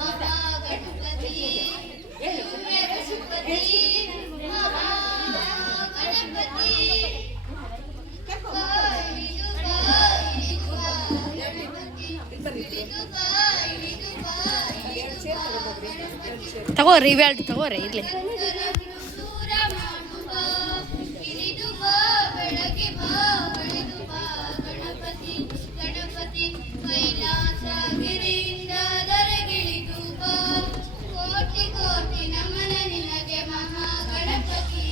ಮಹಾಗಣಪತಿ ದಿವ್ಯ ಗಣಪತಿ ಮಹಾಗಣಪತಿ ತಗೋರಿ ಇವೆಲ್ಟ್ ತಗೋರಿ ಇರ್ಲಿ ಗಣಪತಿ ಕೈಲಾಸಗಿರಿಯಿಂದ ಧರೆಗಿಳಿದು ಬಾ ಕೋಟಿ ಕೋಟಿ ನಮನ ನಿನಗೆ ಮಹಾಗಣಪತಿ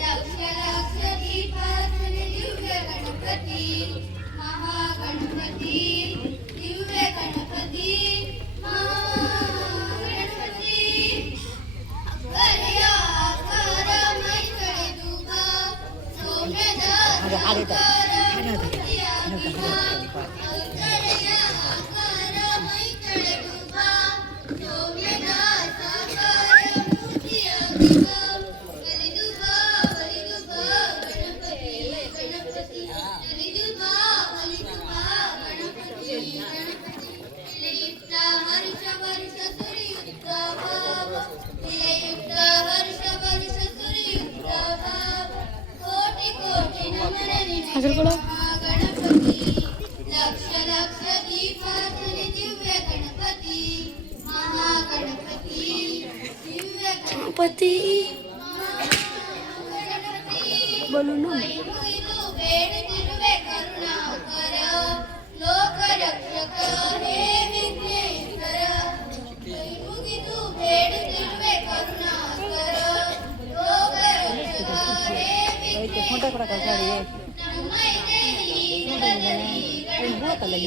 ಲಕ್ಷ ಲಕ್ಷ ದೀಪಾರ್ಚನೆ ದಿವ್ಯ ಗಣಪತಿ ಮಹಾಗಣಪತಿ ದಿವ್ಯ ಗಣಪತಿ ಮಹಾಗಣಪತಿ ಅಕ್ಕರೆಯ ಆಕಾರ ಮೈ ಕಳೆದು ಬಾ ಸೌಮ್ಯದ ಸಾಕಾರ ಮೂರ್ತಿಯಾಗಿ ಬಾ ಅಕ್ಕರೆಯ ಆಕಾರ ಮೈ ಕಳೆದು ಬಾ ಸೌಮ್ಯದ ಸಾಕಾರ ಮೂರ್ತಿಯಾಗಿ ಬಾ ಒಲಿದು ಬಾ ಗಣಪತಿ ಗಣಪತಿ ಒಲಿದು ಬಾ ಗಣಪತಿ ಗಣಪತಿ ಇಳೆಯುತ್ತ ಹರ್ಷ ವರ್ಷ ಸುರಿಯುತ್ತ ಭಾವ ಇಳೆಯುತ್ತ ಹರ್ಷ ವರ್ಷ ಸುರಿಯುತ್ತ ಭಾವ ಕೋಟಿ ಕೋಟಿ ನಮನ ನಿನಗೆ ಮಹಾಗಣಪತಿ ಲಕ್ಷ ಲಕ್ಷ ದೀಪಾರ್ಚನೆ ದಿವ್ಯ ಗಣಪತಿ ಮಹಾಗಣಪತಿ ದಿವ್ಯ ಗಣಪತಿ ಮುಗಿದು ಬೇಡುತ್ತಿರುವೆ ಕರುಣಾಕರ ಲೋಕರಕ್ಷಕ ಹೇ ವಿಘ್ನೇಶ್ವರ ಮುಗಿದು ಬೇಡುತ್ತಿರುವೆ ಕರುಣಾಕರ ಲೋಕರಕ್ಷಕ ಹೇ ವಿಘ್ನೇಶ್ವರ ನಮ್ಮ ಎದೆಯಲ್ಲಿ ನೆಲದಲ್ಲಿ ಗಣಪತಿ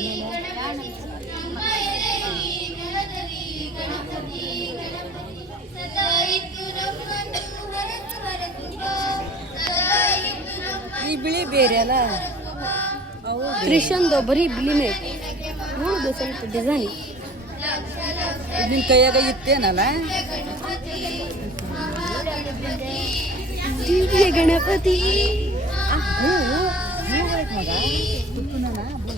ನಮ್ಮ ಎದೆಯಲ್ಲಿ ನೆಲದಲ್ಲಿ ಗಣಪತಿ ಗಣಪತಿ ಸದಾ ಇದ್ದು ನಮ್ಮನ್ನು ಹೊರತು ಹೊರತು ಬಾ ಸದಾ ಇದ್ದು ನಮ್ಮನ್ನು ಈ ಬಿಳಿ ಬೇರೆ ಅಲ್ಲ ಅವು ಕ್ರಿಶ್ಚನ್ದು ಬರೀ ಬಿಳಿನೇ ನೋಡುದು ಸ್ವಲ್ಪ ಡಿಸೈನ್ ಲಕ್ಷ ಲಕ್ಷ ನಿನ್ನ ಕೈಯಾಗ ಇತ್ತೇನಲ್ಲ ಗಣಪತಿ ಮಹಾಗಣಪತಿ ದಿವ್ಯ ಗಣಪತಿ ಮಹಾಗಣಪತಿ